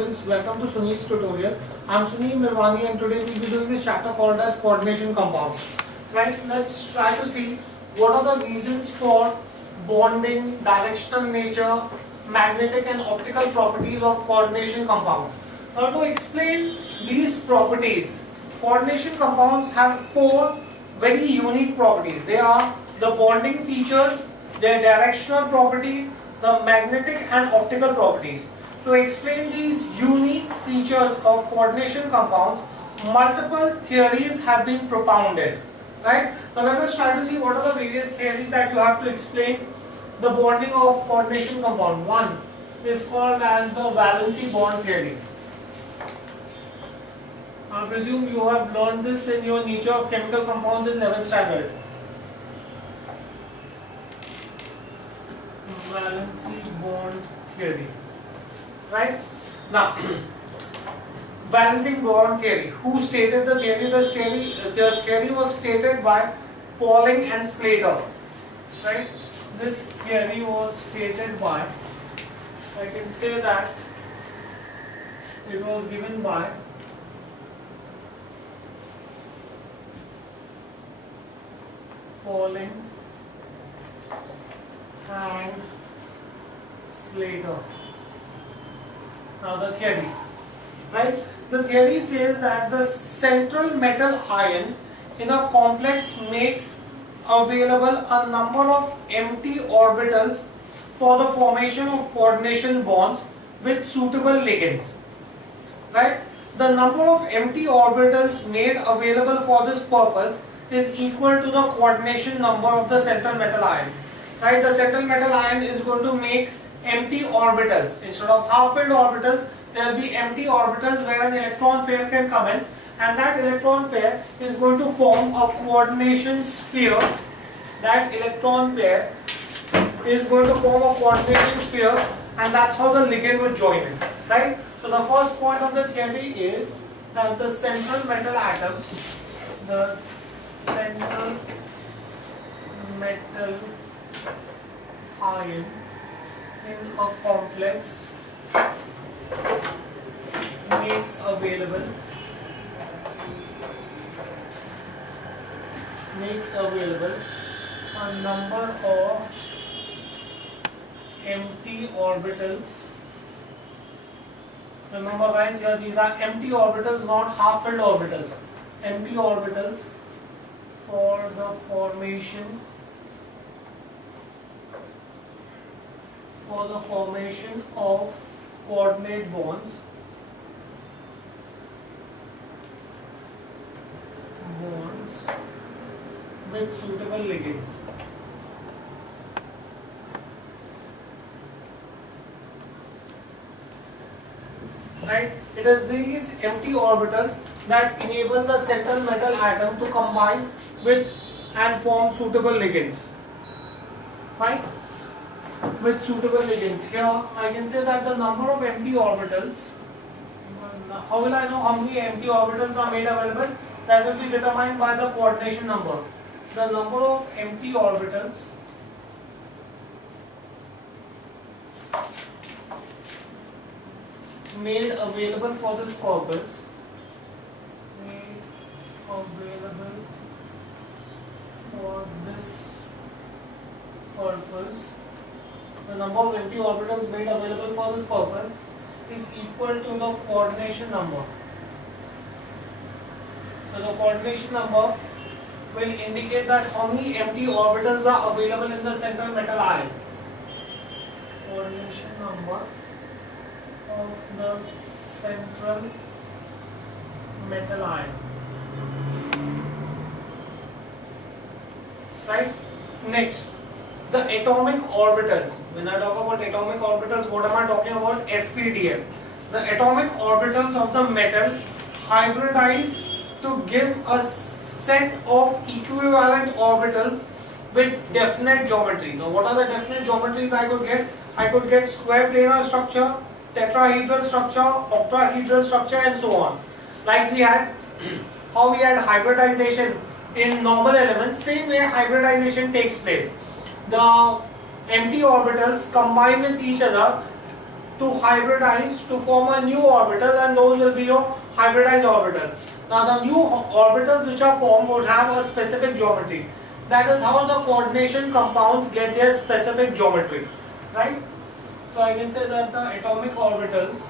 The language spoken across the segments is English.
students, welcome to Sunil's tutorial. I'm Sunil Mirwani and today we'll be doing this chapter called as coordination compounds. Right, let's try to see what are the reasons for bonding, directional nature, magnetic and optical properties of coordination compound. Now to explain these properties, coordination compounds have four very unique properties. They are the bonding features, their directional property, the magnetic and optical properties. To explain these unique features of coordination compounds, multiple theories have been propounded. Right? Now let us try to see what are the various theories that you have to explain the bonding of coordination compound. One is called as the valency bond theory. I presume you have learned this in your nature of chemical compounds in 11th standard. Valency bond theory. Right? Now, valency bond theory. Who stated the theory? The theory was stated by Pauling and Slater. Right? This theory was stated by, I can say that it was given by Pauling and Slater. Now the theory, right? The theory says that the central metal ion in a complex makes available a number of empty orbitals for the formation of coordination bonds with suitable ligands. Right? The number of empty orbitals made available for this purpose is equal to the coordination number of the central metal ion. Right? The central metal ion is going to make empty orbitals. Instead of half-filled orbitals, there will be empty orbitals where an electron pair can come in, and that electron pair is going to form a coordination sphere. That electron pair is going to form a coordination sphere, and that's how the ligand will join in. Right? So the first point of the theory is that the central metal atom, the central metal ion in a complex makes available a number of empty orbitals. Remember guys, here these are empty orbitals, not half-filled orbitals. Empty orbitals for the formation of coordinate bonds with suitable ligands. Right? It is these empty orbitals that enable the central metal atom to combine with and form suitable ligands. Fine? With suitable ligands. Here I can say that the number of empty orbitals, how will I know how many empty orbitals are made available? That will be determined by the coordination number. The number of empty orbitals made available for this purpose, the number of empty orbitals made available for this purpose is equal to the coordination number. So the coordination number will indicate that how many empty orbitals are available in the central metal ion. Coordination number of the central metal ion. Right? Next, the atomic orbitals. When I talk about atomic orbitals, what am I talking about? SPDF. The atomic orbitals of the metal hybridize to give a set of equivalent orbitals with definite geometry. Now what are the definite geometries I could get? I could get square planar structure, tetrahedral structure, octahedral structure and so on. Like we had, how we had hybridization in normal elements, same way hybridization takes place. The empty orbitals combine with each other to hybridize to form a new orbital, and those will be your hybridized orbital. Now the new orbitals which are formed would have a specific geometry. That is how the coordination compounds get their specific geometry, right? So I can say that the atomic orbitals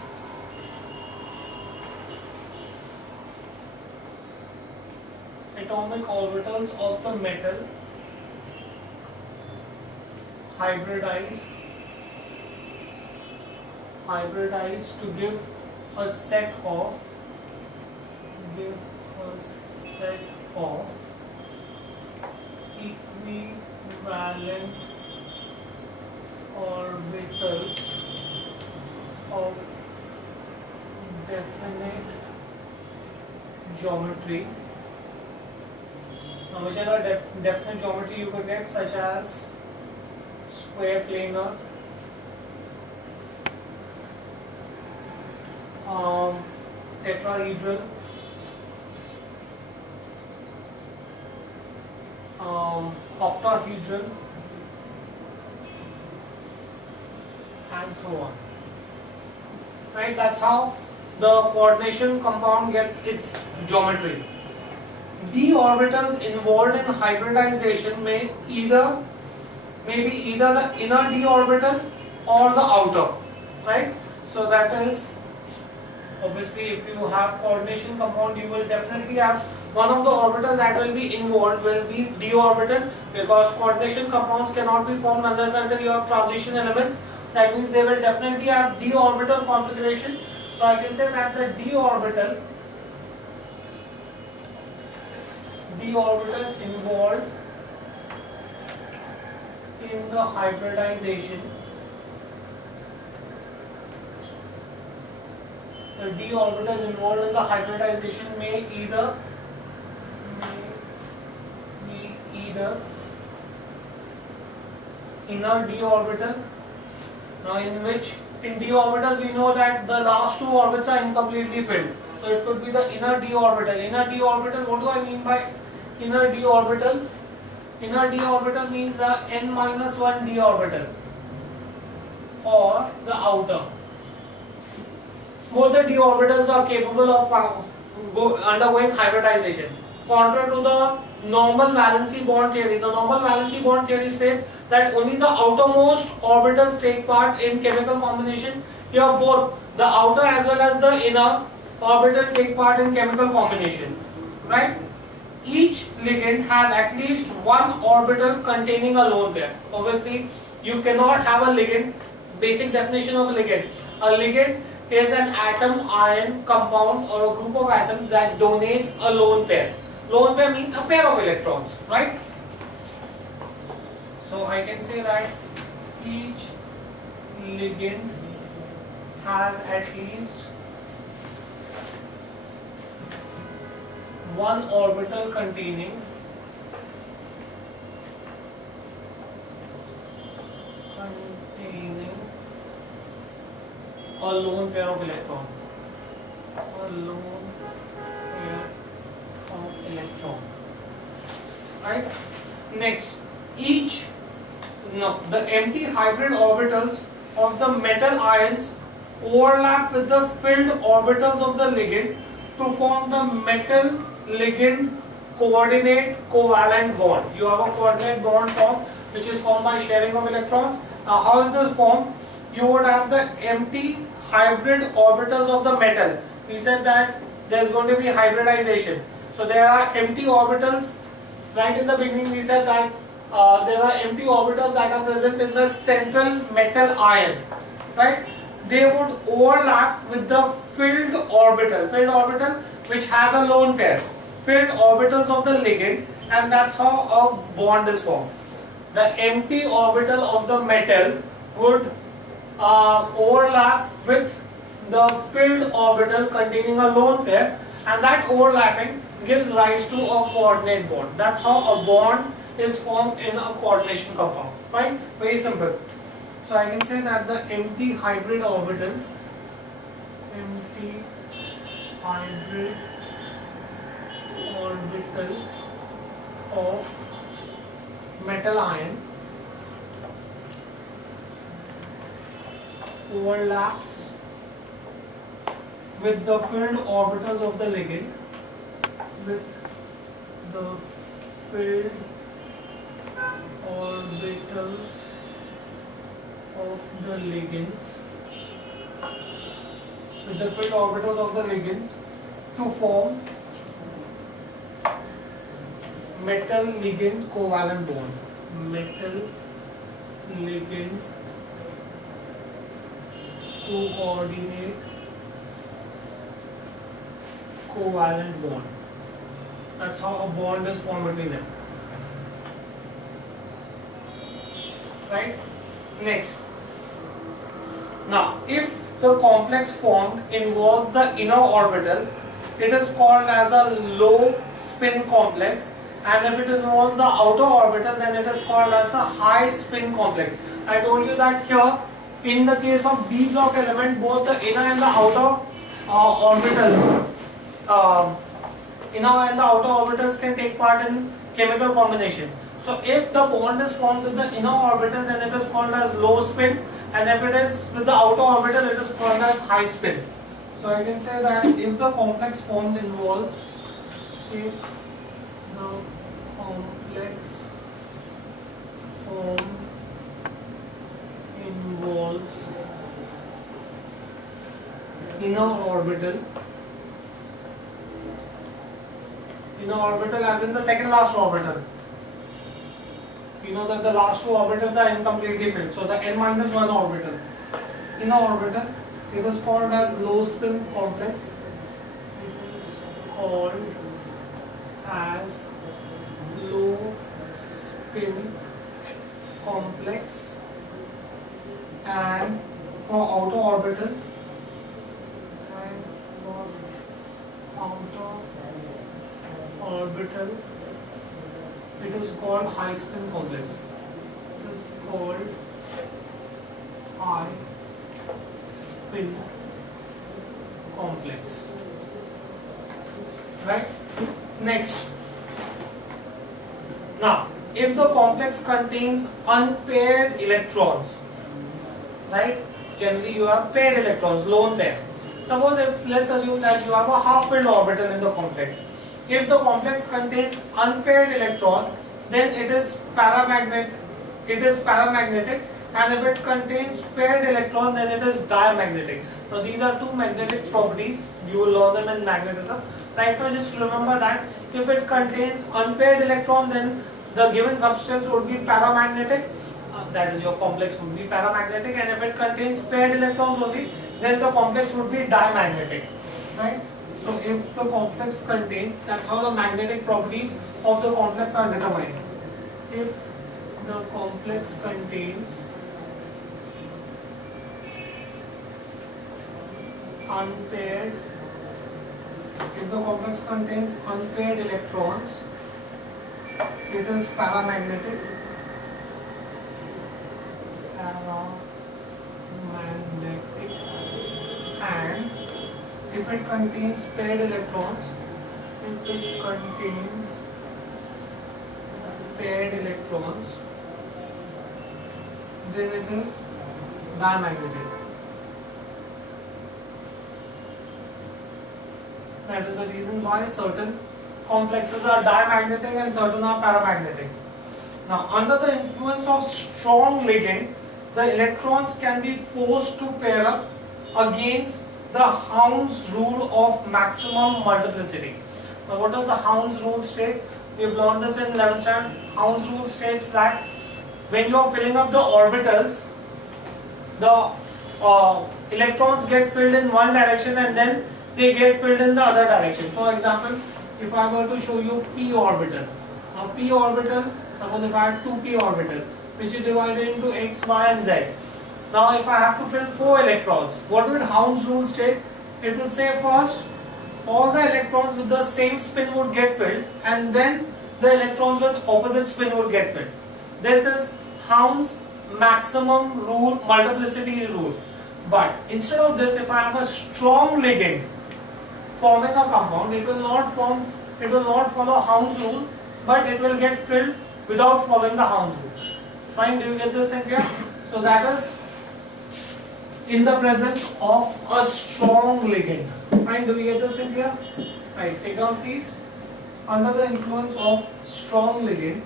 of the metal hybridize to give a set of equivalent orbitals of definite geometry. Now, which are the definite geometry you could get, such as square planar, tetrahedral, octahedral, and so on. Right? That's how the coordination compound gets its geometry. D orbitals involved in hybridization may be either the inner d orbital or the outer, right? So that is, obviously, if you have coordination compound, you will definitely have one of the orbitals that will be involved will be d orbital, because coordination compounds cannot be formed unless until you have transition elements. That means they will definitely have d orbital configuration. So I can say that the d orbital involved in the hybridization, may either inner d orbital. Now in d orbitals we know that the last two orbits are incompletely filled, so it could be the inner d orbital. Inner d orbital, what do I mean by inner d orbital? Inner d orbital means the n-1 d orbital, or the outer. Both the d orbitals are capable of undergoing hybridization. Contrary to the normal valency bond theory, the normal valency bond theory states that only the outermost orbitals take part in chemical combination. Here both the outer as well as the inner orbital take part in chemical combination, right? Each ligand has at least one orbital containing a lone pair. Obviously, you cannot have a ligand. Basic definition of a ligand. A ligand is an atom ion compound or a group of atoms that donates a lone pair. Lone pair means a pair of electrons, right? So I can say that each ligand has at least one orbital containing a lone pair of electron. Right? Next, the empty hybrid orbitals of the metal ions overlap with the filled orbitals of the ligand to form the metal ligand coordinate covalent bond. You have a coordinate bond formed, which is formed by sharing of electrons. Now, how is this formed? You would have the empty hybrid orbitals of the metal. We said that there is going to be hybridization. So there are empty orbitals. Right in the beginning we said that there are empty orbitals that are present in the central metal ion. Right? They would overlap with the filled orbital which has a lone pair. Filled orbitals of the ligand, and that's how a bond is formed. The empty orbital of the metal would overlap with the filled orbital containing a lone pair, and that overlapping gives rise to a coordinate bond. That's how a bond is formed in a coordination compound. Fine? Very simple. So I can say that the empty hybrid orbital of metal ion overlaps with the filled orbitals of the ligand, with the filled orbitals of the ligands, with the filled orbitals of the ligands to form metal ligand covalent bond. Metal ligand coordinate covalent bond. That's how a bond is formed between them. Right? Next. Now, if the complex formed involves the inner orbital, it is called as a low spin complex, and if it involves the outer orbital, then it is called as the high spin complex. I told you that here, in the case of B block element, both the inner and the outer orbital, inner and the outer orbitals can take part in chemical combination. So if the bond is formed with the inner orbital, then it is called as low spin, and if it is with the outer orbital, it is called as high spin. So I can say that if the complex formed involves, if the complex form involves inner orbital as in the second last orbital. You know that the last two orbitals are incompletely filled, so the n-1 orbital. Inner orbital, it is called as low spin complex. It is called as low spin complex, and for outer orbital, it is called high spin complex. It is called high spin complex. Right? Next. Now, if the complex contains unpaired electrons, right? Generally you have paired electrons, lone pair. Suppose if, let's assume that you have a half-filled orbital in the complex. If the complex contains unpaired electron, then it is paramagnetic, and if it contains paired electron, then it is diamagnetic. Now these are two magnetic properties, you will learn them in magnetism. Right now just remember that if it contains unpaired electron, then the given substance would be paramagnetic, that is your complex would be paramagnetic, and if it contains paired electrons only, then the complex would be diamagnetic. Right? So if the complex contains, that's how the magnetic properties of the complex are determined. If the complex contains unpaired electrons, it is paramagnetic. And if it contains paired electrons, then it is diamagnetic. That is the reason why certain complexes are diamagnetic and certain are paramagnetic. Now, under the influence of strong ligand, the electrons can be forced to pair up against the Hound's rule of maximum multiplicity. Now, what does the Hound's rule state? We have learned this in 11th standard. Hound's rule states that when you are filling up the orbitals, the electrons get filled in one direction and then they get filled in the other direction. For example, if I were to show you p orbital. Now p orbital, suppose if I have 2p orbital, which is divided into x, y and z. Now if I have to fill 4 electrons, what would Hound's rule state? It would say first, all the electrons with the same spin would get filled, and then the electrons with opposite spin would get filled. This is Hound's maximum rule, multiplicity rule. But instead of this, if I have a strong ligand forming a compound, it will not follow Hound's rule, but it will get filled without following the Hound's rule. Fine, do you get this idea? So that is, in the presence of a strong ligand. Fine, do we get this in here? Right, take down please. Under the influence of strong ligand,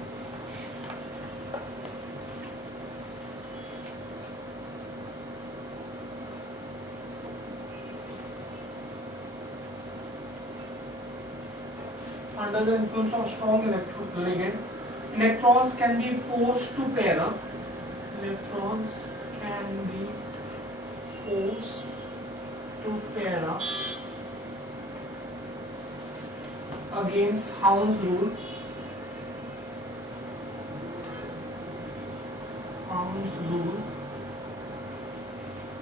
ligand, electrons can be forced to pair up. Electrons can be forced to pair up against Houns's rule. Houns's rule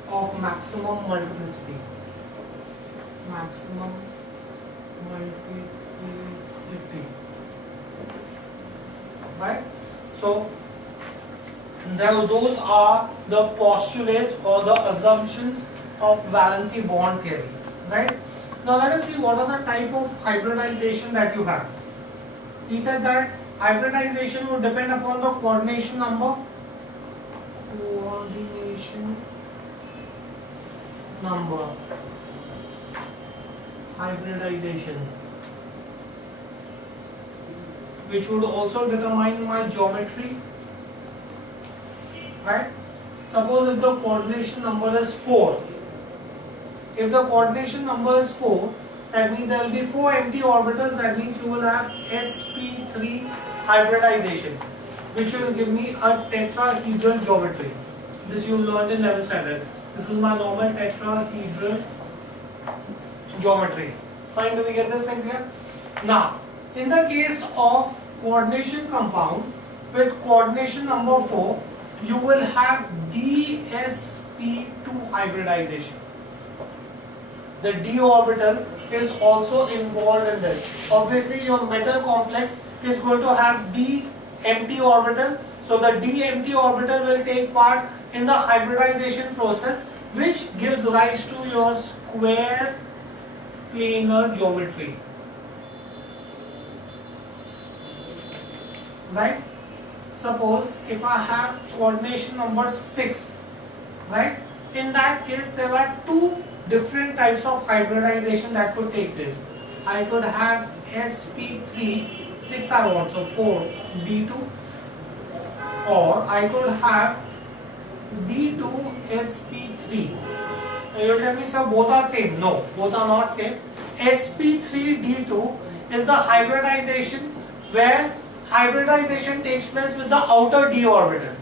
of maximum multiplicity. Maximum multiplicity. Right? So those are the postulates or the assumptions of valency bond theory. Right? Now let us see what are the type of hybridization that you have. He said that hybridization would depend upon the coordination number. Coordination number. Hybridization, which would also determine my geometry. Right? Suppose if the coordination number is 4. If the coordination number is 4, that means there will be 4 empty orbitals. That means you will have sp3 hybridization, which will give me a tetrahedral geometry. This you learned in 11th standard. This is my normal tetrahedral geometry. Fine, do we get this in here? Now, in the case of coordination compound with coordination number 4, you will have dsp2 hybridization. The d orbital is also involved in this. Obviously, your metal complex is going to have d empty orbital. So the d empty orbital will take part in the hybridization process, which gives rise to your square planar geometry. Right? Suppose if I have coordination number 6, right? In that case, there are 2 different types of hybridization that could take place. I could have sp3, 6 I want, so 4 d2, or I could have d2 sp3. You tell me, sir, both are same. No, both are not same. sp3 d2 is the hybridization where hybridization takes place with the outer d orbital.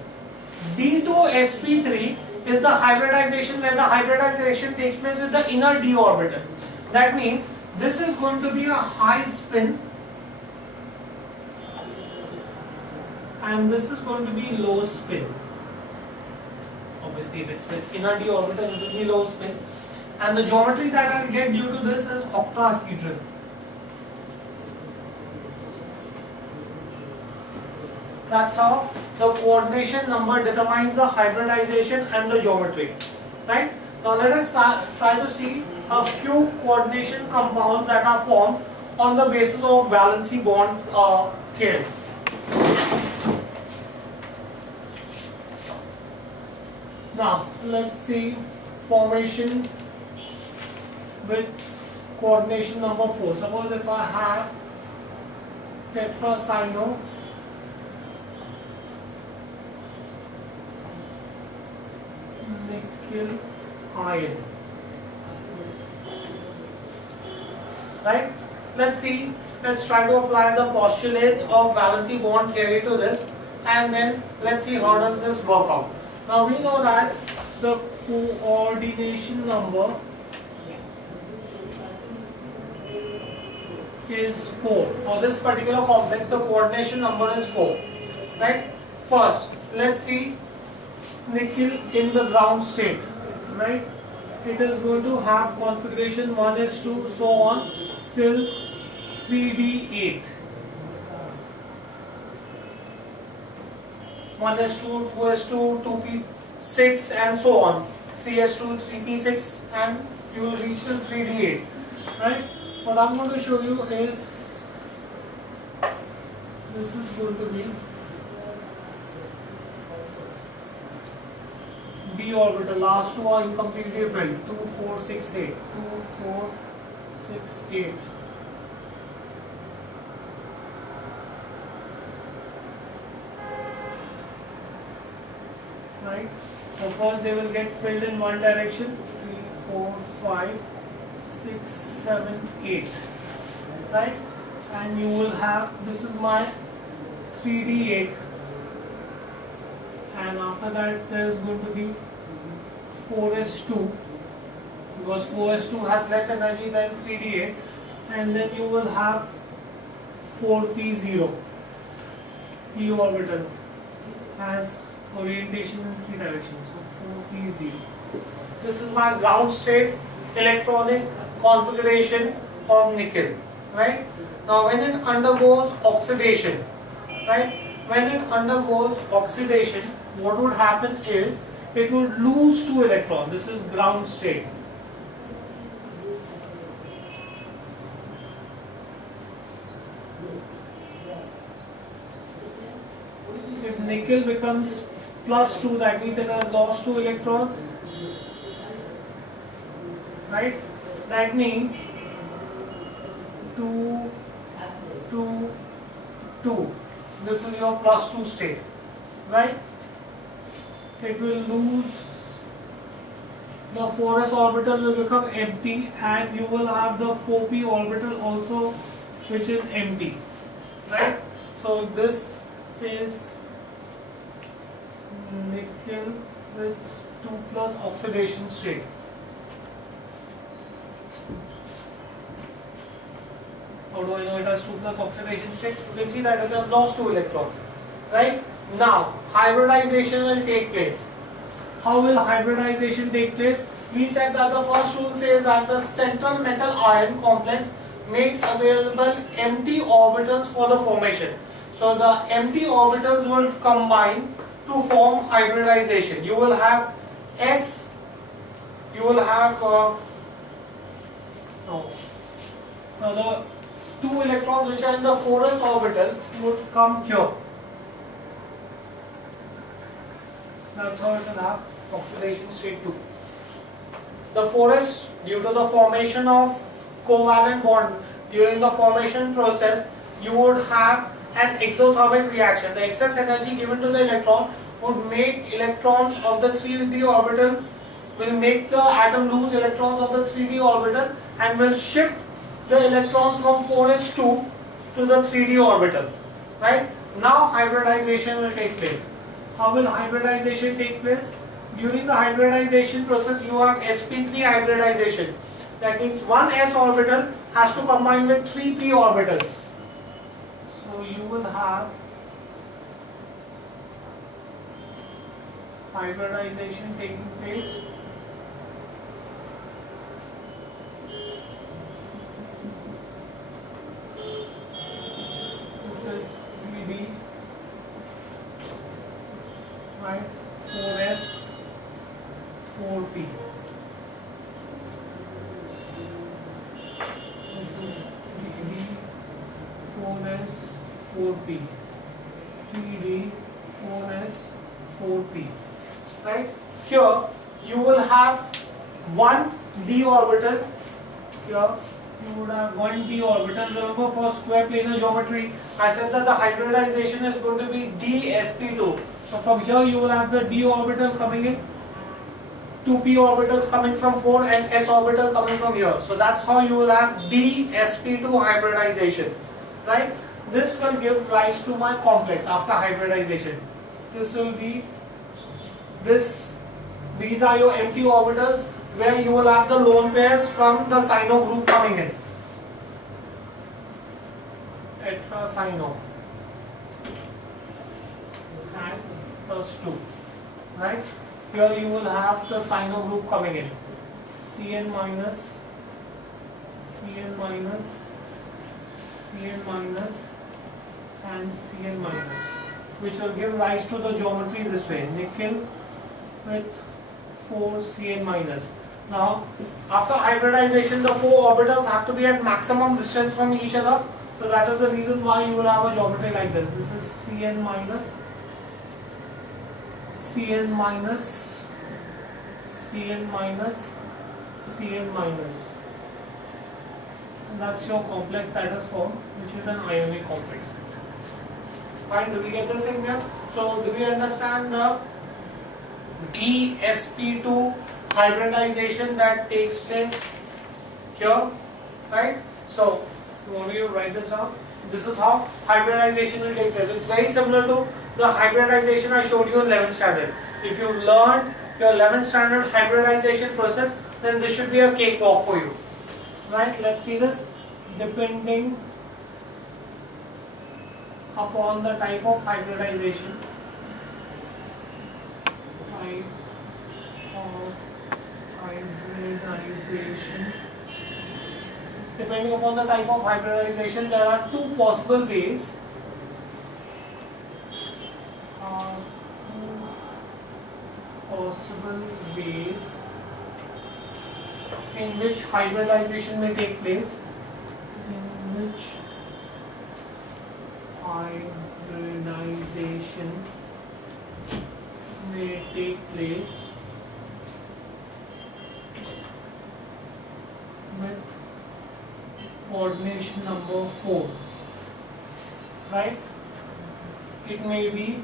d2 sp3 is the hybridization where the hybridization takes place with the inner d orbital. That means this is going to be a high spin and this is going to be low spin. Obviously, if it's with inner d orbital, it will be low spin. And the geometry that I will get due to this is octahedral. That's how the coordination number determines the hybridization and the geometry. Right? Now let us try to see a few coordination compounds that are formed on the basis of valency bond theory. Now let's see formation with coordination number 4. Suppose if I have tetracyano nickel ion. Right? Let's try to apply the postulates of valency bond theory to this, and then let's see how does this work out. Now we know that the coordination number is 4. For this particular complex, the coordination number is 4. Right? First, let's see nickel in the ground state. Right? It is going to have configuration 1s2 so on till 3d8. 1s2, 2s2, 2p6 and so on. 3s2, 3p6 and you will reach till 3d8. Right? What I'm going to show you is this is going to be d orbital. Last two are incompletely filled. 2, 4, 6, 8. 2, 4, 6, 8. Right? So first they will get filled in one direction. 3, 4, 5, 6, 7, 8. Right? And you will have, this is my 3d8. And after that there is going to be 4s2, because 4s2 has less energy than 3d8, and then you will have 4p0. p orbital has orientation in three directions, so 4p0. This is my ground state electronic configuration of nickel. Right? Now when it undergoes oxidation, right? When it undergoes oxidation, what would happen is it would lose 2 electrons. This is ground state. If nickel becomes +2, that means it has lost 2 electrons. Right? That means 2, 2, 2. This is your +2 state. Right? It will lose, the 4s orbital will become empty, and you will have the 4p orbital also, which is empty. Right? So this is nickel with 2+ oxidation state. How do I know it has 2+ oxidation state? You can see that it has lost 2 electrons. Right? Now, hybridization will take place. How will hybridization take place? We said that the first rule says that the central metal ion complex makes available empty orbitals for the formation. So the empty orbitals will combine to form hybridization. You will have S, you will have the 2 electrons which are in the 4s orbital would come here. That's how it will have oxidation state 2. The 4s, due to the formation of covalent bond during the formation process, you would have an exothermic reaction. The excess energy given to the electron would make electrons of the 3d orbital, will make the atom lose electrons of the 3d orbital, and will shift the electrons from 4s2 to the 3d orbital. Right? Now hybridization will take place. How will hybridization take place? During the hybridization process, you have sp3 hybridization. That means one s orbital has to combine with 3 p orbitals. So you will have hybridization taking place. This is 3d, right? 4s, 4p. This is 3d, 4s, 4p. 3d, 4s, 4p. Right? Here you will have one d orbital. Here you would have one d orbital. Remember, for square planar geometry, I said that the hybridization is going to be dsp2. So from here you will have the d orbital coming in, 2p orbitals coming from 4 and s orbital coming from here. So that's how you will have dsp2 hybridization. Right? This will give rise to my complex after hybridization. This will be this. These are your empty orbitals where you will have the lone pairs from the cyno group coming in. Tetra cyno and plus 2. Right? Here you will have the cyno group coming in. Cn minus, Cn minus, Cn minus, and Cn minus, which will give rise to the geometry this way. Nickel with 4 Cn minus. Now, after hybridization, the 4 orbitals have to be at maximum distance from each other. So that is the reason why you will have a geometry like this. This is Cn minus, Cn minus, Cn minus, Cn minus. And that's your complex that is formed, which is an ionic complex. Fine, do we get this in here? So, do we understand the dsp2 hybridization that takes place here? Right? So, you want me to write this down? This is how hybridization will take place. It's very similar to the hybridization I showed you in 11th standard. If you learned your 11th standard hybridization process, then this should be a cakewalk for you. Right? Let's see this. Depending upon the type of hybridization, depending upon the type of hybridization, there are two possible ways. In which hybridization may take place. With coordination number 4, right? It may be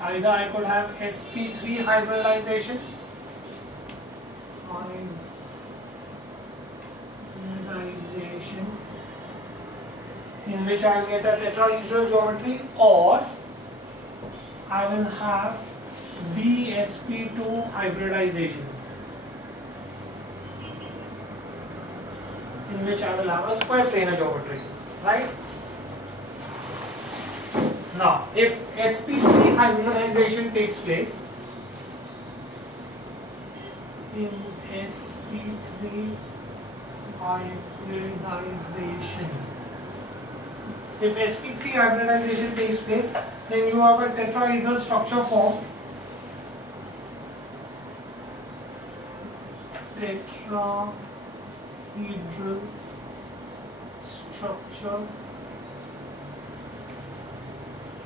either I could have sp3 hybridization, in which I will get a tetrahedral geometry, or I will have dsp2 hybridization, in which I will have a square planar geometry, right? Now, if sp3 hybridization takes place, in sp3 hybridization, if sp3 hybridization takes place, then you have a tetrahedral structure formed. Tetrahedral structure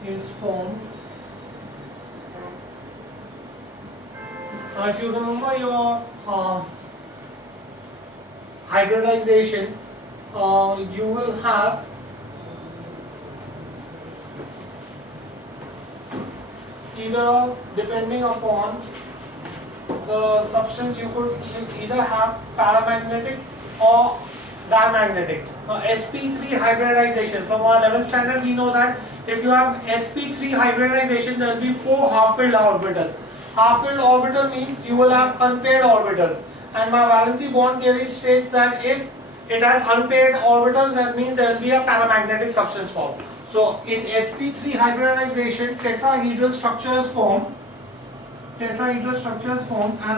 is formed. Now, if you remember your hybridization, you will have either, depending upon the substance, you could either have paramagnetic or diamagnetic. sp3 hybridization, from our 11th standard we know that if you have sp3 hybridization, there will be 4 half-filled orbitals. Half-filled orbital means you will have unpaired orbitals, and my valency bond theory states that if it has unpaired orbitals, that means there will be a paramagnetic substance formed. So in sp3 hybridization, tetrahedral structure is formed, and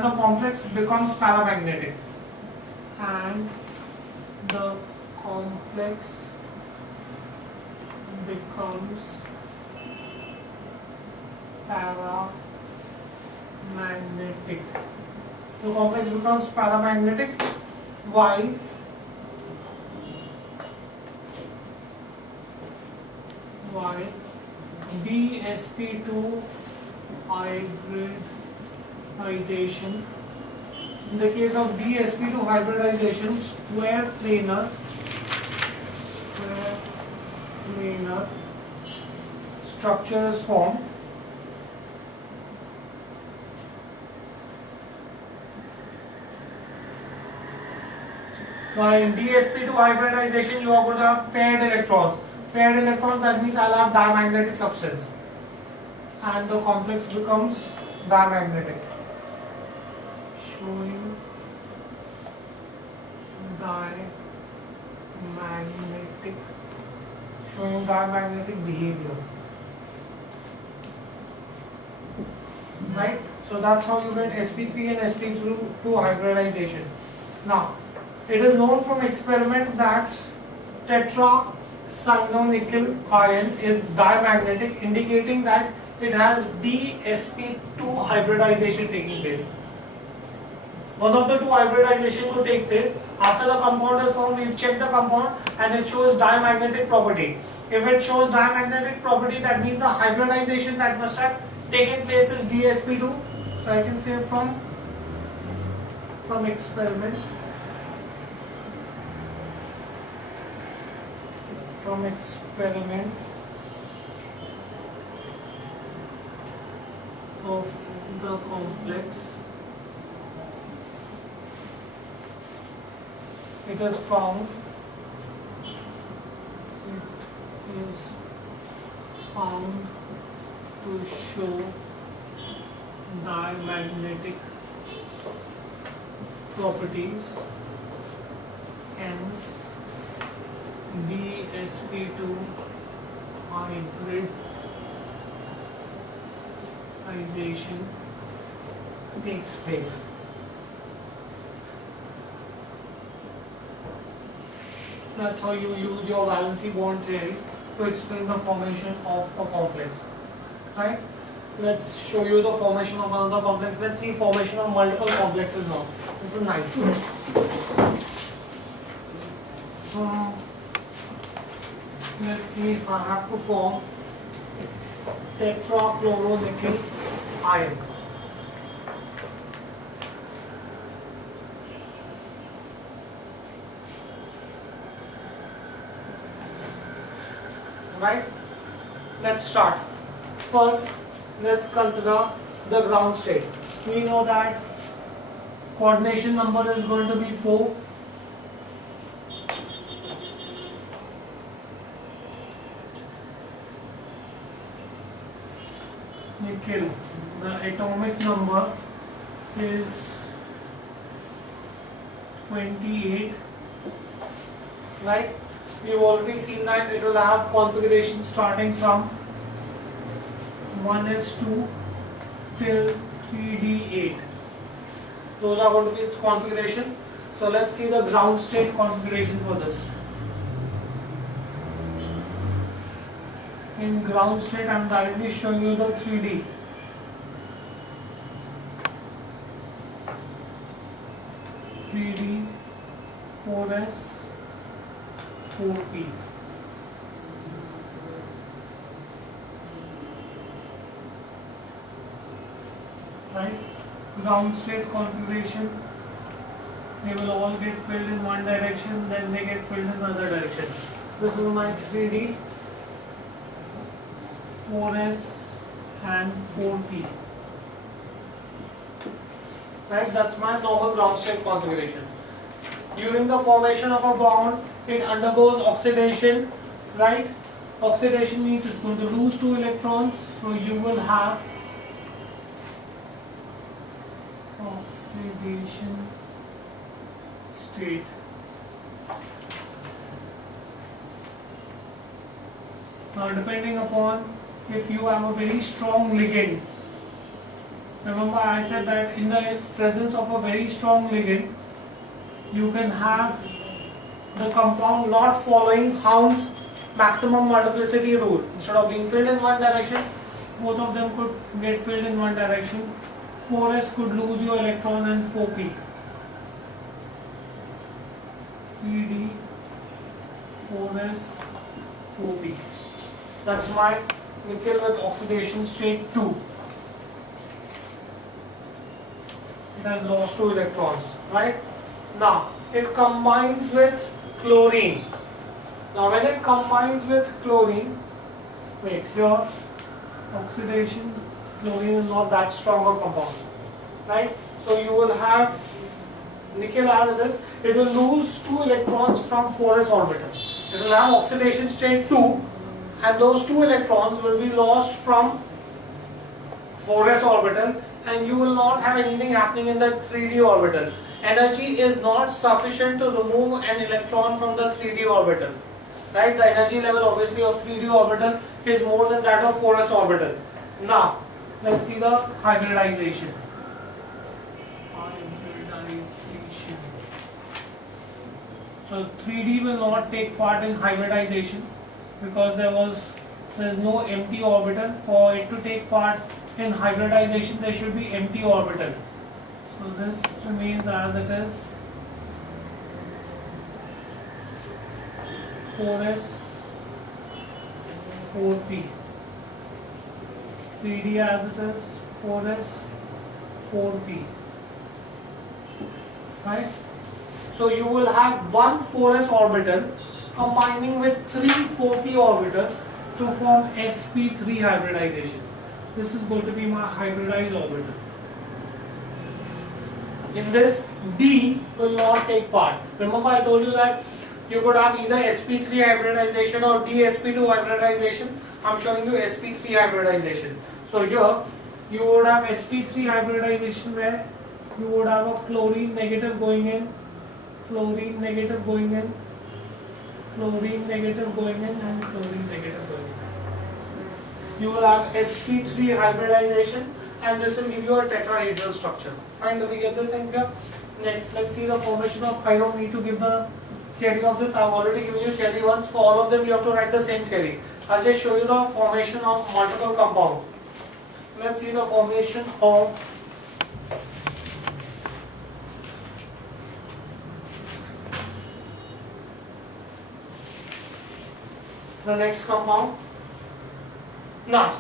the complex becomes paramagnetic, and the complex becomes paramagnetic. The complex becomes paramagnetic while dsp2 hybridization, in the case of dsp2 hybridization, square planar structure is formed. Now in dsp2 hybridization, you are going to have paired electrons. Paired electrons, that means I'll have diamagnetic substance, and the complex becomes diamagnetic, showing diamagnetic behavior. Right? So that's how you get sp3 and sp2 hybridization. Now, it is known from experiment that tetracyanonickel ion is diamagnetic, indicating that it has dsp2 hybridization taking place. One of the two hybridization will take place. After the compound is formed, we check the compound and it shows diamagnetic property. If it shows diamagnetic property, that means the hybridization that must have taking place is dsp2. So I can say from experiment of the complex, it is found to show diamagnetic properties, hence dsp2 hybridization takes place. That's how you use your valency bond theory to explain the formation of a complex, right? Let's show you the formation of another complex. Let's see formation of multiple complexes now. This is nice. Let's see if I have to form tetrachloronickel ion. Right? Let's start. First, let's consider the ground state. We know that coordination number is going to be 4. Nickel, the atomic number is 28, right? We've already seen that it will have configuration starting from 1s2 till 3d8. Those are going to be its configuration. So let's see the ground state configuration for this. In ground state, I am directly showing you the 3D. 3D, 4s, 4p. Right? Ground state configuration, they will all get filled in one direction, then they get filled in another direction. This is my 3D, 4s and 4p. Right? That's my normal ground state configuration. During the formation of a bond, it undergoes oxidation, right? Oxidation means it's going to lose 2 electrons, so you will have oxidation state. Now, depending upon if you have a very strong ligand, remember I said that in the presence of a very strong ligand, you can have the compound not following Houns's maximum multiplicity rule. Instead of being filled in one direction, both of them could get filled in one direction. 4s could lose your electron and 4p. 3d, 4s, 4p. That's my nickel with oxidation state 2. It has lost 2 electrons, right? Now, it combines with chlorine. Now, when it combines with chlorine, wait, here, oxidation, chlorine is not that strong a compound, right? So, you will have nickel as it is, it will lose 2 electrons from 4s orbital. It will have oxidation state 2, and those 2 electrons will be lost from 4s orbital, and you will not have anything happening in the 3d orbital. Energy is not sufficient to remove an electron from the 3d orbital, right? The energy level obviously of 3d orbital is more than that of 4s orbital. Now, let's see the hybridization. So 3d will not take part in hybridization because there is no empty orbital. For it to take part in hybridization, there should be empty orbital. So this remains as it is. 4s, 4p. 3D as it is, 4s, 4p. Right? So you will have one 4s orbital combining with three 4p orbitals to form sp3 hybridization. This is going to be my hybridized orbital. In this, D will not take part. Remember I told you that you could have either sp3 hybridization or dsp2 hybridization. I'm showing you sp3 hybridization. So here you would have sp3 hybridization where you would have a chlorine negative going in, chlorine negative going in, chlorine negative going in, and chlorine negative going in. You will have sp3 hybridization, and this will give you a tetrahedral structure. Fine, do we get this thing here? Next, let's see the formation of, I don't need to give the theory of this, I've already given you theory once. For all of them you have to write the same theory. I'll just show you the formation of multiple compounds. Let's see the formation of the next compound. Now,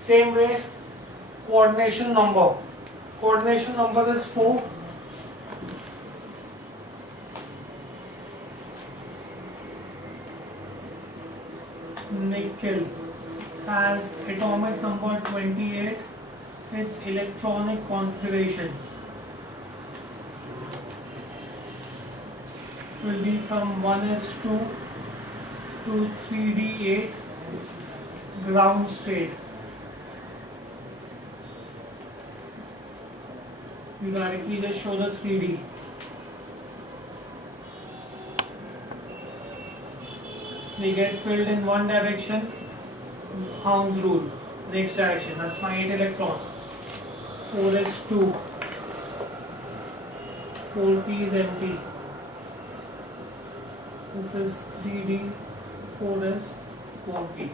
same way, coordination number. Coordination number is 4. Nickel has atomic number 28. Its electronic configuration will be from 1s2 to 3d8 ground state. You directly just show the 3D. They get filled in one direction, Houns's rule. Next direction, that's my 8 electron. 4s2, 4p is empty. This is 3d, 4s, 4p.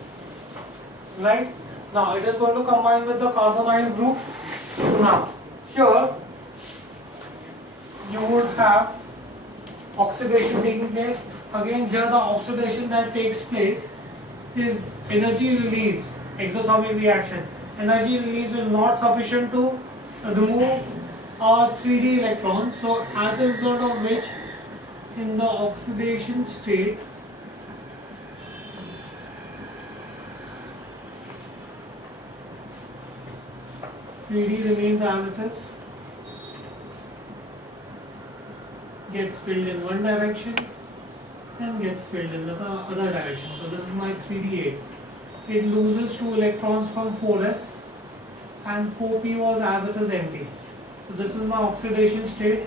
Right? Now it is going to combine with the carbonyl group. Now, here you would have oxidation taking place. Again, here the oxidation that takes place is energy release, exothermic reaction. Energy release is not sufficient to remove a 3d electron. So, as a result of which, in the oxidation state, (3d) remains as it is, gets filled in one direction and gets filled in the other direction. So this is my 3d8. It loses 2 electrons from 4s and 4p was as it is empty. So this is my oxidation state,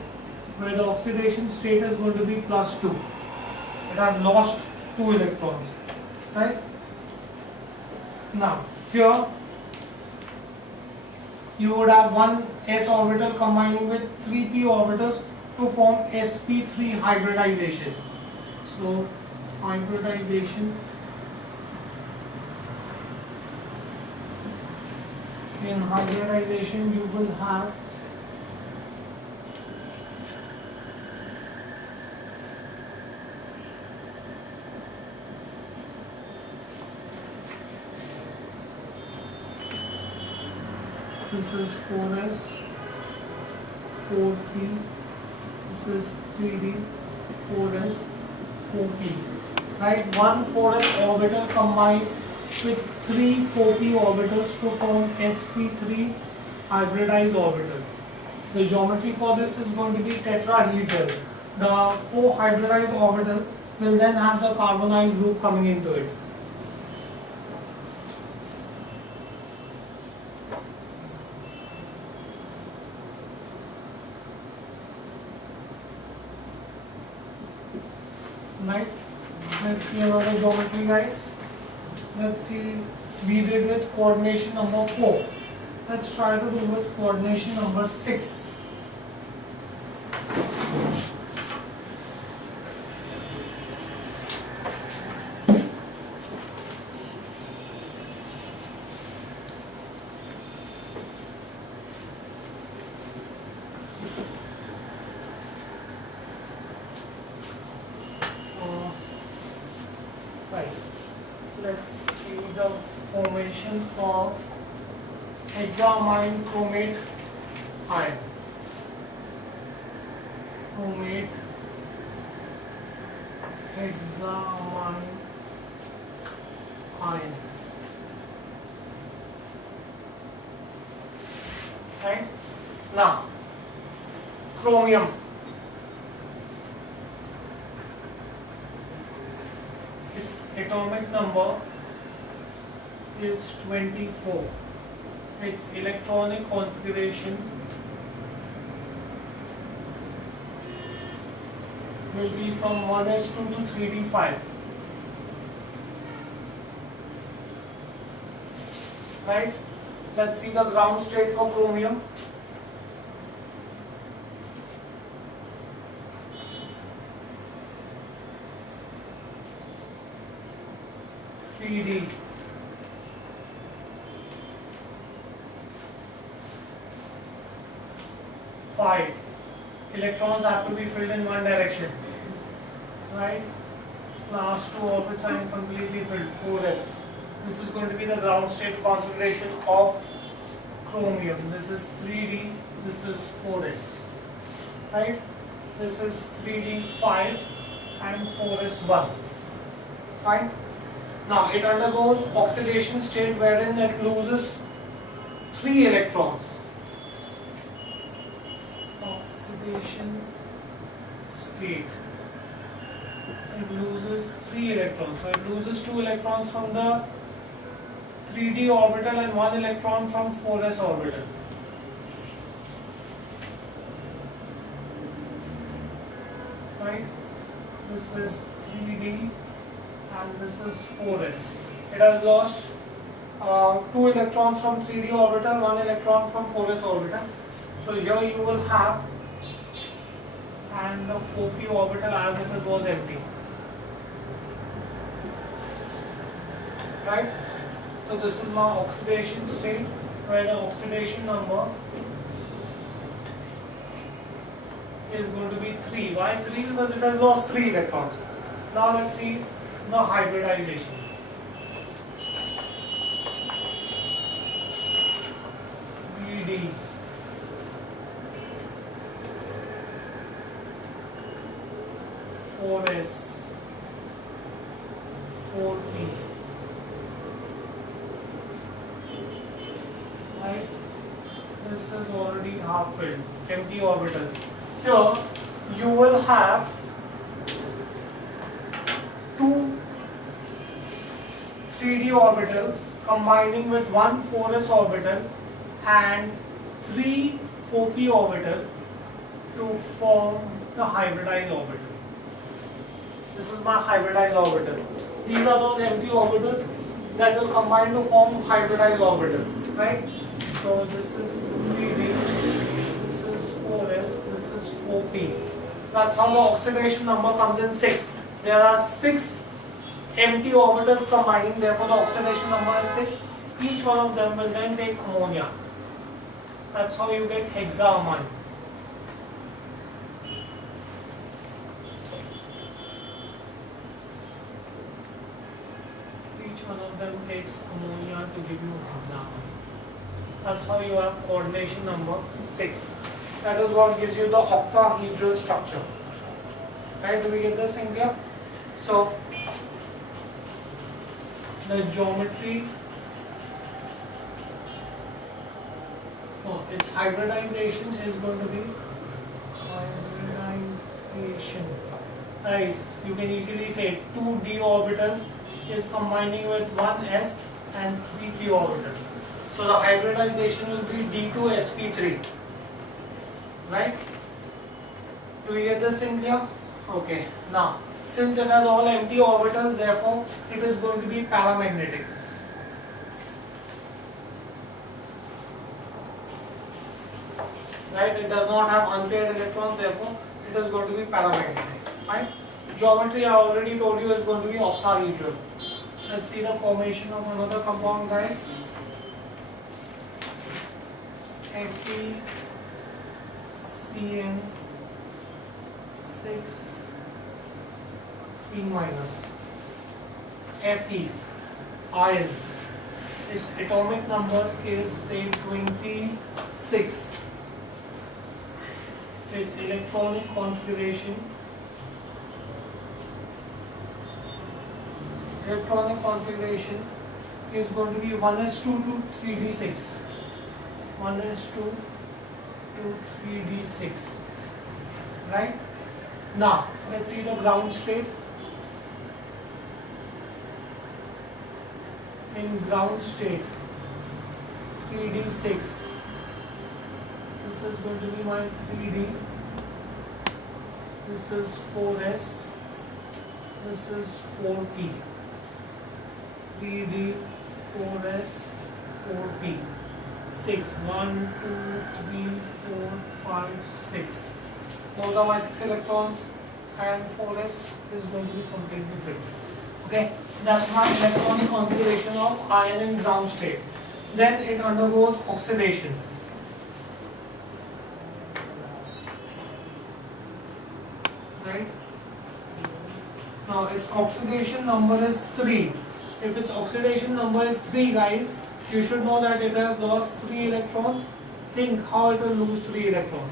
where the oxidation state is going to be +2. It has lost 2 electrons. Right? Now here you would have one s orbital combining with 3p orbitals to form sp3 hybridization. So hybridization, in hybridization you will have this is 4s, 4p, this is 3d, 4s, 4p. Right? One 4s orbital combines with 3 4p orbitals to form sp3 hybridized orbital. The geometry for this is going to be tetrahedral. The 4 hybridized orbital will then have the carbonyl group coming into it. Right? Let's see another geometry, guys. Let's see, we did with coordination number 4. Let's try to do with coordination number 6. formation of hexaamine chromate ion. Chromate hexaamine ion. Right? Now, chromium. Its atomic number is 24. Its electronic configuration will be from 1s2 to 3d5. Right? Let's see the ground state for chromium. (3d). Five. Electrons have to be filled in one direction. Right? Last two orbits are incompletely filled. 4s. This is going to be the ground state configuration of chromium. This is 3d. This is 4s. Right? This is 3d 5 and 4s 1. Fine. Now it undergoes oxidation state wherein it loses 3 electrons. Oxidation state. It loses 3 electrons. So it loses 2 electrons from the 3d orbital and 1 electron from 4s orbital. Right? This is 3d and this is 4s. It has lost 2 electrons from 3d orbital, 1 electron from 4s orbital. So here you will have, and the 4p orbital as it was empty. Right? So this is my oxidation state where the oxidation number is going to be 3. Why 3? Because it has lost 3 electrons. Now let's see the hybridization. BD. Four S, 4P. Right? This is already half filled, empty orbitals. Here you will have 2 3d orbitals combining with 1 4s orbital and 3 4p orbital to form the hybridized orbital. This is my hybridized orbital. These are those empty orbitals that will combine to form hybridized orbital. Right? So this is 3d, this is 4s, this is 4p. That's how the oxidation number comes in 6. There are 6 empty orbitals combining, therefore the oxidation number is 6. Each one of them will then take ammonia. That's how you get hexaamine. Each one of them takes ammonia to give you hexaamine. That's how you have coordination number 6. That is what gives you the octahedral structure. Right? Do we get this in clear? So the geometry, its hybridization is going to be hybridization. Nice. You can easily say 2d orbital is combining with 1s and 3p orbital. So the hybridization will be d2sp3. Right? Do we get this in clear? Okay. Now, since it has all empty orbitals, therefore it is going to be paramagnetic. Right? It does not have unpaired electrons, therefore it is going to be paramagnetic. Right? Geometry I already told you is going to be octahedral. Let's see the formation of another compound, guys. FeCN6 P minus. Fe, iron. its atomic number is say 26. Its electronic configuration is going to be 1s2 to 3d6. 1s2 to 3d6. Right? Now, let's see the ground state. In ground state, 3d6. This is going to be my 3d. This is 4s. This is 4p. 3d, 4s, 4p. 6. 1, 2, 3, 4, 5, 6. Those are my 6 electrons, and 4s is going to be completely free. Okay, that's my electronic configuration of iron in ground state. Then it undergoes oxidation. Right? Now its oxidation number is 3. If its oxidation number is 3, guys, you should know that it has lost 3 electrons. Think how it will lose 3 electrons.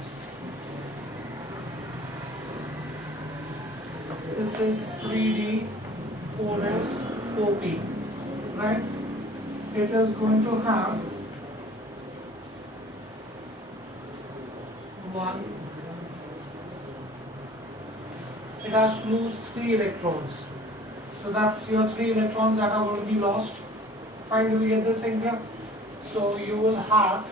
This is 3d, 4s, 4p, right? It is going to have 1. It has to lose 3 electrons. So that's your 3 electrons that are going to be lost. Fine, do we get this in here? So you will have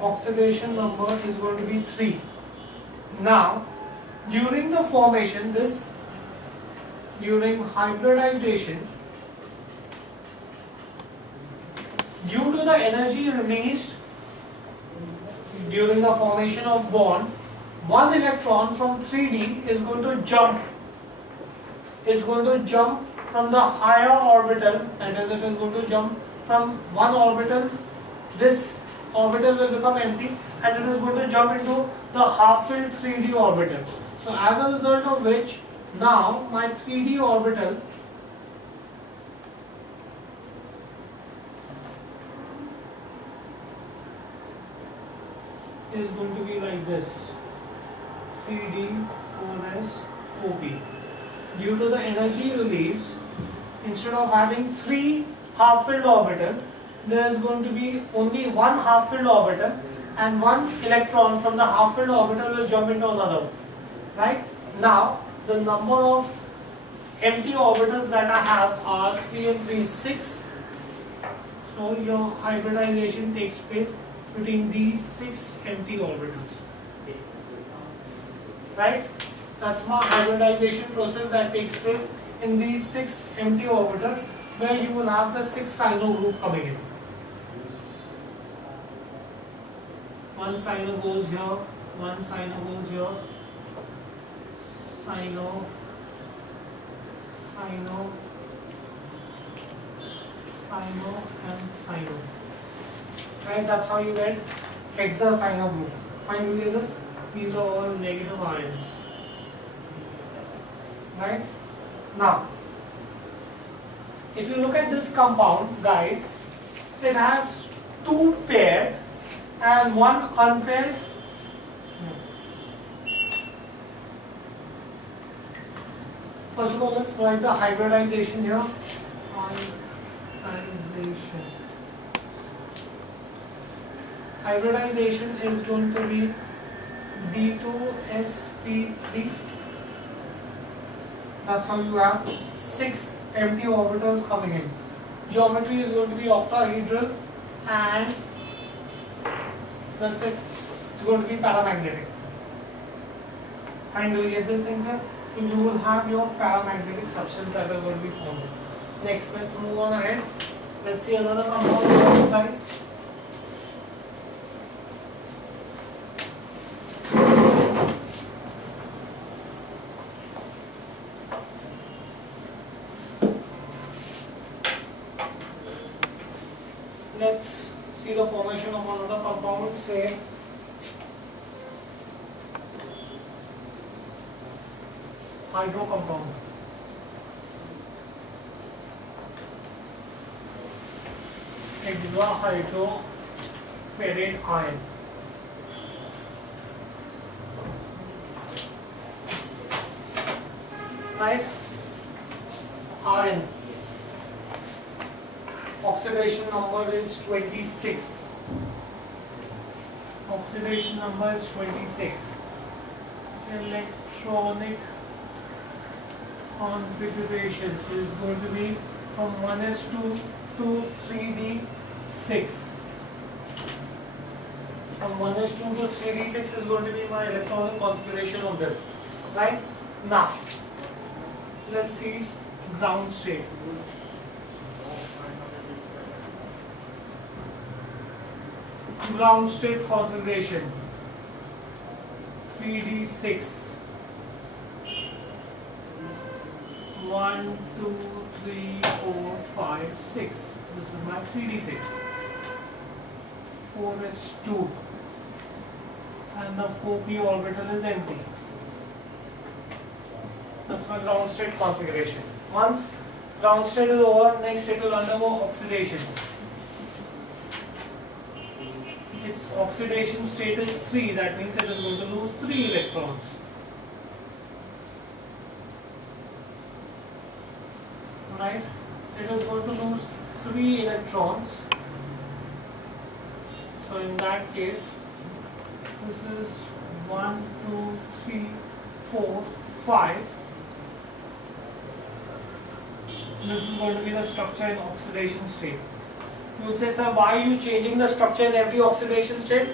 oxidation number is going to be 3. Now, during the formation, during hybridization, due to the energy released during the formation of bond, 1 electron from 3d is going to jump. It's going to jump from the higher orbital, and as it is going to jump from one orbital, this orbital will become empty, and it is going to jump into the half-filled 3d orbital. So as a result of which, now my 3d orbital is going to be like this: 3d, 4s, 4p. Due to the energy release, instead of having 3 half-filled orbitals, there is going to be only 1 half-filled orbital, and 1 electron from the half-filled orbital will jump into another one. Right? Now, the number of empty orbitals that I have are 3 and 3 is 6. So your hybridization takes place between these 6 empty orbitals. Right? That's my hybridization process that takes place in these 6 empty orbitals, where you will have the 6 cyno group coming in. One cyno goes here, one cyno goes here, cyno, cyno, cyno, and cyno. Right? That's how you get hexa-cyno group. Fine, we get this? These are all negative ions. Right? Now, if you look at this compound, guys, it has 2 paired and 1 unpaired. First of all, let's write the hybridization here. Hybridization. Hybridization is going to be D2sp3. That's how you have 6 empty orbitals coming in. Geometry is going to be octahedral, and that's it. It's going to be paramagnetic. And we get this in here. So you will have your paramagnetic substance that is going to be formed. Next, let's move on ahead. Let's see another compound, guys. Let's see the formation of another compound, say hydro compound. hexahydroferrate ion. Right? Iron. Oxidation number is 26. Oxidation number is 26. Electronic configuration is going to be from 1s2 to 3d6. From 1s2 to 3d6 is going to be my electronic configuration of this. Right? Now, let's see ground state. Ground state configuration 3d6. 1, 2, 3, 4, 5, 6. This is my 3d6. 4s2 and the 4p orbital is empty. That's my ground state configuration. Once ground state is over, next it will undergo oxidation. Its oxidation state is 3, that means it is going to lose 3 electrons. Right? It is going to lose 3 electrons. So in that case, this is 1, 2, 3, 4, 5. This is going to be the structure in oxidation state. You would say, sir, why are you changing the structure in every oxidation state?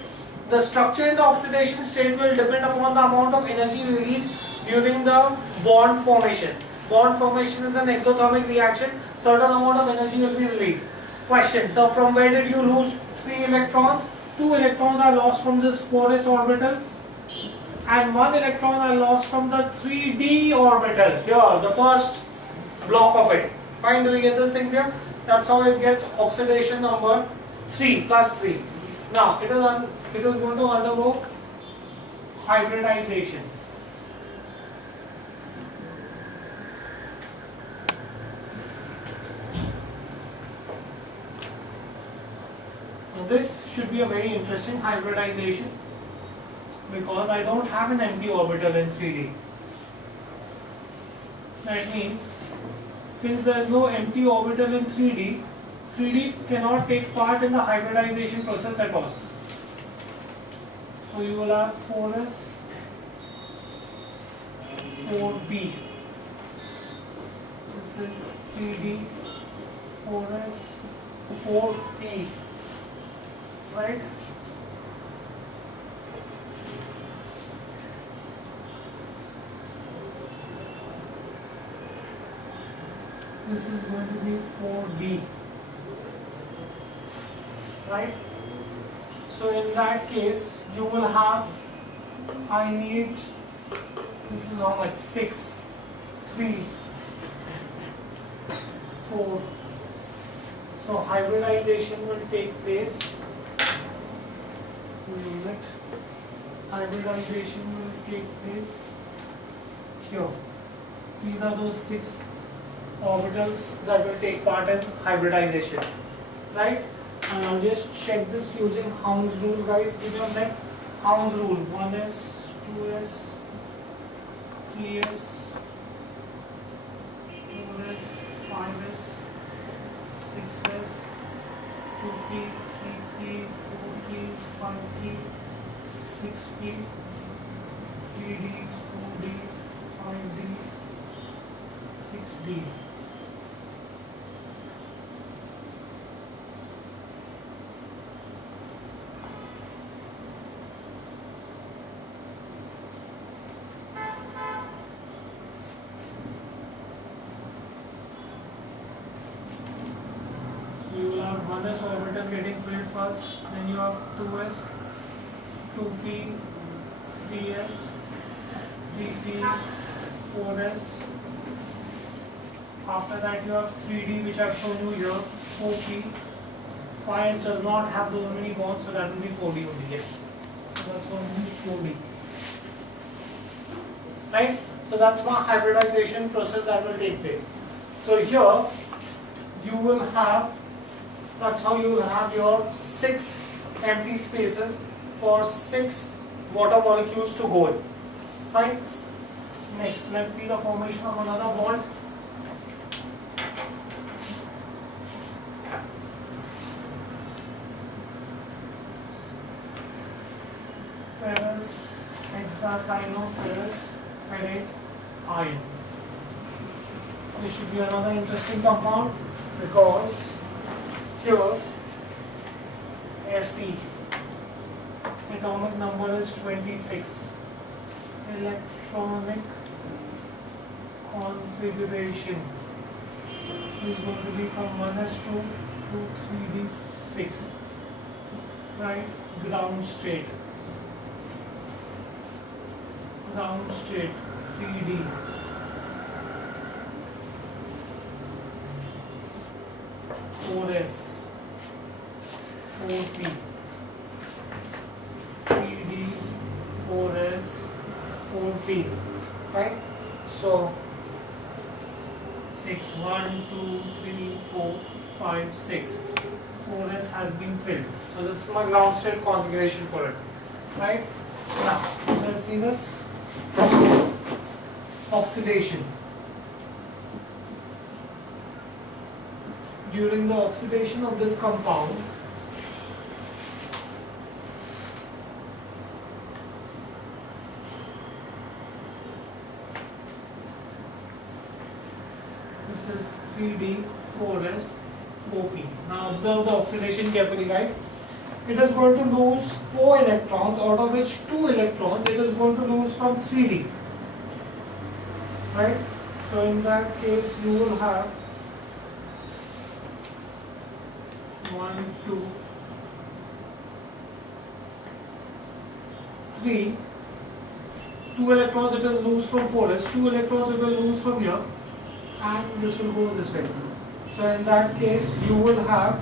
The structure in the oxidation state will depend upon the amount of energy released during the bond formation. Bond formation is an exothermic reaction. Certain amount of energy will be released. Question, so from where did you lose 3 electrons? 2 electrons are lost from this 4s orbital and 1 electron are lost from the 3d orbital. Here, the first block of it. Fine, do we get this thing here? That's how it gets oxidation number 3 plus 3. Now, it is going to undergo hybridization. Now, this should be a very interesting hybridization because I don't have an empty orbital in 3D. That means, since there is no empty orbital in 3D, 3D cannot take part in the hybridization process at all. So you will have 4s, 4p. This is 3D, 4s, 4p. Right? This is going to be 4D. Right? So in that case, you will have, I need, this is how much, 6, 3, 4. So hybridization will take place. Unit. Hybridization will take place here. These are those 6 orbitals that will take part in hybridization. Right? And I'll just check this using Hound's rule, guys. Give me a minute. Hound's rule. 1s, 2s, 3s, 4s, 5s, 6s, 2p, 3p, 4p, 5p, 6p, 3d, 4d, 5d, 6d. You will have 1s orbital getting filled first, then you have 2s, 2p, 3s, 3p, 4s. After that you have 3d, which I have shown you here, 4p. 5s does not have those many bonds, so that will be 4d only. Yes, so that's going to be 4d. Right? So that's my hybridization process that will take place. So here you will have That's how you will have your 6 empty spaces for 6 water molecules to go in. Right? Next, let's see the formation of another bond. Ferrous hexacyanoferrous ferrate ion. This should be another interesting compound because here Fe atomic number is 26. Electronic configuration is going to be from 1s2 to 3d6. Right? Ground state 3d. 4s 4p 3d 4s 4p. Right? So 6 1 2 3 4 5 6 4s has been filled. So this is my ground state configuration for it. Right? Now let's see this oxidation. During the oxidation of this compound, this is 3d 4s 4p. Now observe the oxidation carefully, guys. It is going to lose 4 electrons, out of which 2 electrons it is going to lose from 3d. Right? So in that case you will have 1 2 3. 2 electrons it will lose from 4s, 2 electrons it will lose from here, and this will go this way. So in that case you will have,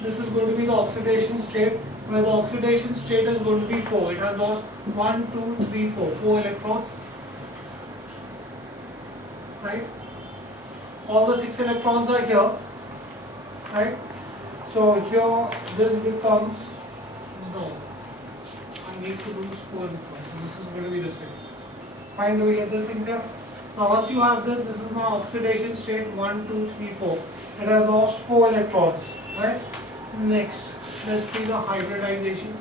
this is going to be the oxidation state, where the oxidation state is going to be 4. It has lost 1 2 3 4 electrons. Right? All the 6 electrons are here. Right? So here this becomes, no, I need to lose 4 electrons. So this is going to be this way. Fine, do we get this in here? Now once you have this is my oxidation state 1 2 3 4. It has lost 4 electrons. Right? Next, let's see the hybridization.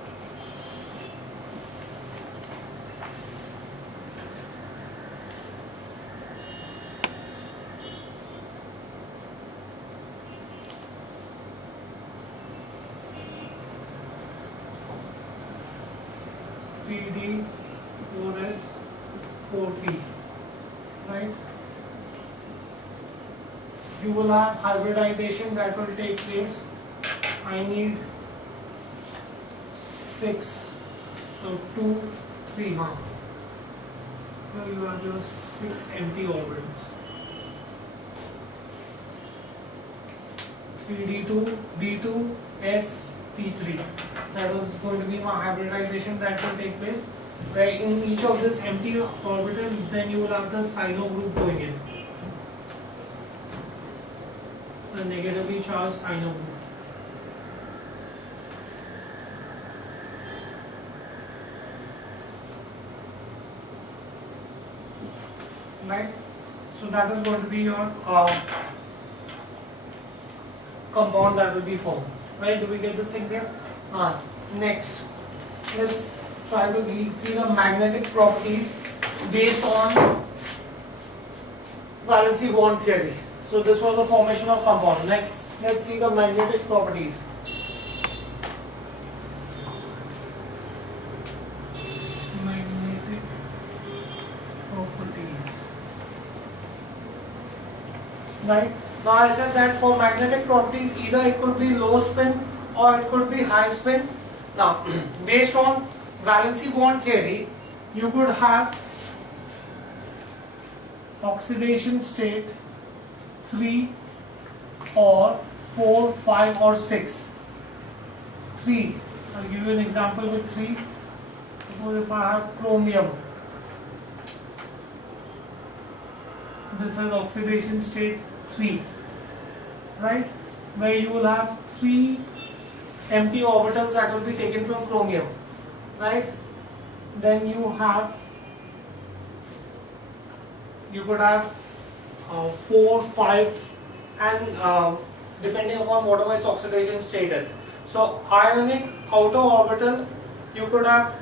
d 4s 4p. Right? You will have hybridization that will take place. I need 6, so 2 3, huh? Here you have your 6 empty orbitals. 3d2 d2 sp3. That is going to be my hybridization that will take place, where in each of this empty orbital then you will have the cyno group going in, the negatively charged cyno group. Right? So that is going to be your compound that will be formed. Right? Do we get this thing there? Next, let's try to see the magnetic properties based on valency bond theory. So this was the formation of compound. Next, let's see the magnetic properties. Magnetic properties. Right? Now I said that for magnetic properties, either it could be low spin or it could be high spin. Now, based on valency bond theory, you could have oxidation state 3 or 4, 5 or 6. 3. I'll give you an example with 3. Suppose if I have chromium, this is oxidation state 3, right? Where you will have 3 empty orbitals that will be taken from chromium, right? Then you could have 4, 5, and depending upon whatever its oxidation state is. So ionic outer orbital, you could have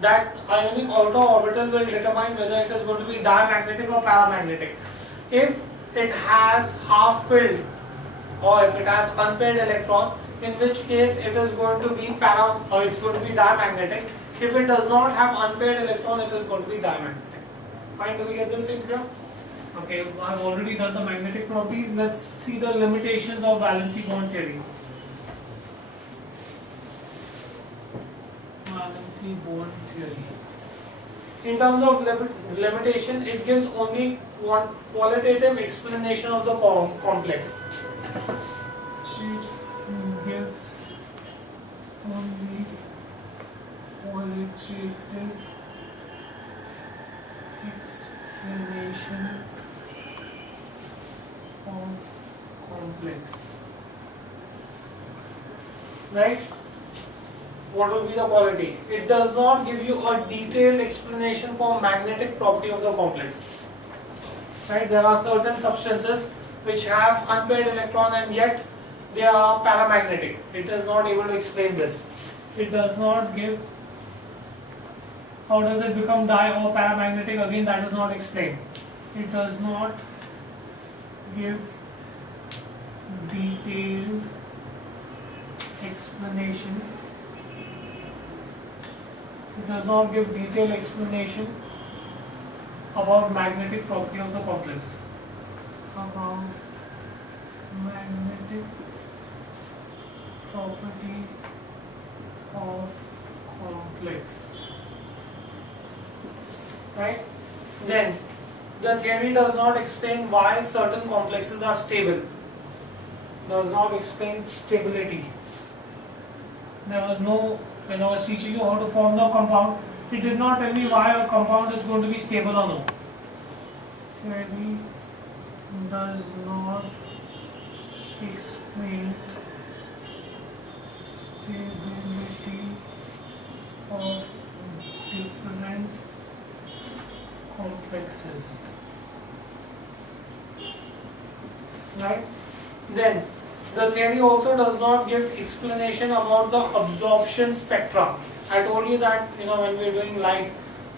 that ionic outer orbital will determine whether it is going to be diamagnetic or paramagnetic. If it has half filled or if it has unpaired electron, in which case it is going to be it's going to be diamagnetic. If it does not have unpaired electron, it is going to be diamagnetic. Fine, do we get this in here? Okay, I've already done the magnetic properties. Let's see the limitations of valency bond theory. Valency bond theory. In terms of limitation, it gives only one qualitative explanation of the complex. It gives only qualitative explanation of complex. Right? What will be the quality? It does not give you a detailed explanation for magnetic property of the complex. Right? There are certain substances which have unpaired electron and yet they are paramagnetic. It is not able to explain this. It does not give how does it become di or paramagnetic, again that is not explained. It does not give detailed explanation. It does not give detailed explanation about magnetic property of the complex. About magnetic property of complex. Right? Then the theory does not explain why certain complexes are stable. Does not explain stability. There was no, when I was teaching you how to form the compound, it did not tell me why a compound is going to be stable or no. Theory does not explain stability of different complexes. Right? Then the theory also does not give explanation about the absorption spectra. I told you that when we are doing light,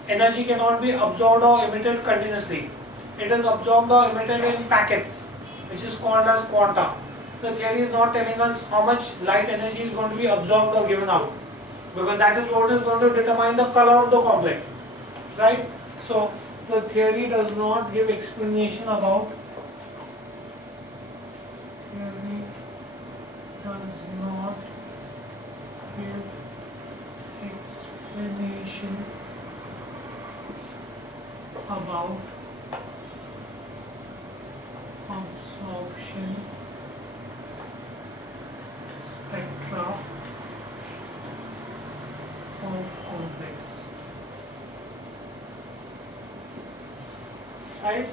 energy cannot be absorbed or emitted continuously. It is absorbed or emitted in packets, which is called as quanta. The theory is not telling us how much light energy is going to be absorbed or given out, because that is what is going to determine the color of the complex. Right? So the theory does not give explanation about about absorption spectra of complex. Right?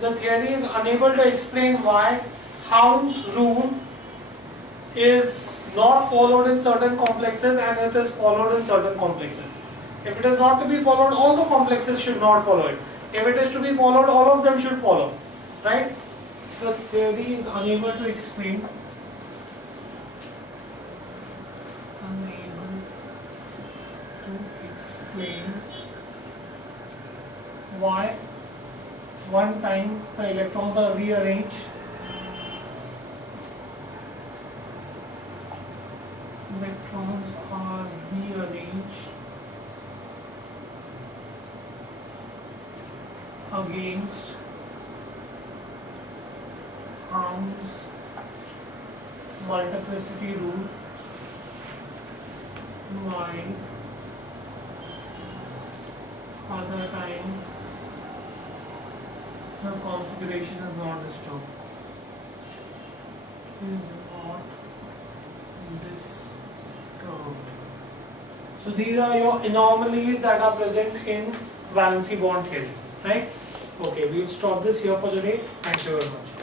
The theory is unable to explain why Houns's rule is not followed in certain complexes and it is followed in certain complexes. If it is not to be followed, all the complexes should not follow it. If it is to be followed, all of them should follow. Right? The theory is unable to explain. Why one time the electrons are rearranged. Electrons are rearranged against Houns's multiplicity rule, while other time the configuration is not disturbed. So these are your anomalies that are present in valency bond theory, right? Okay, we'll stop this here for the day. Thank you very much.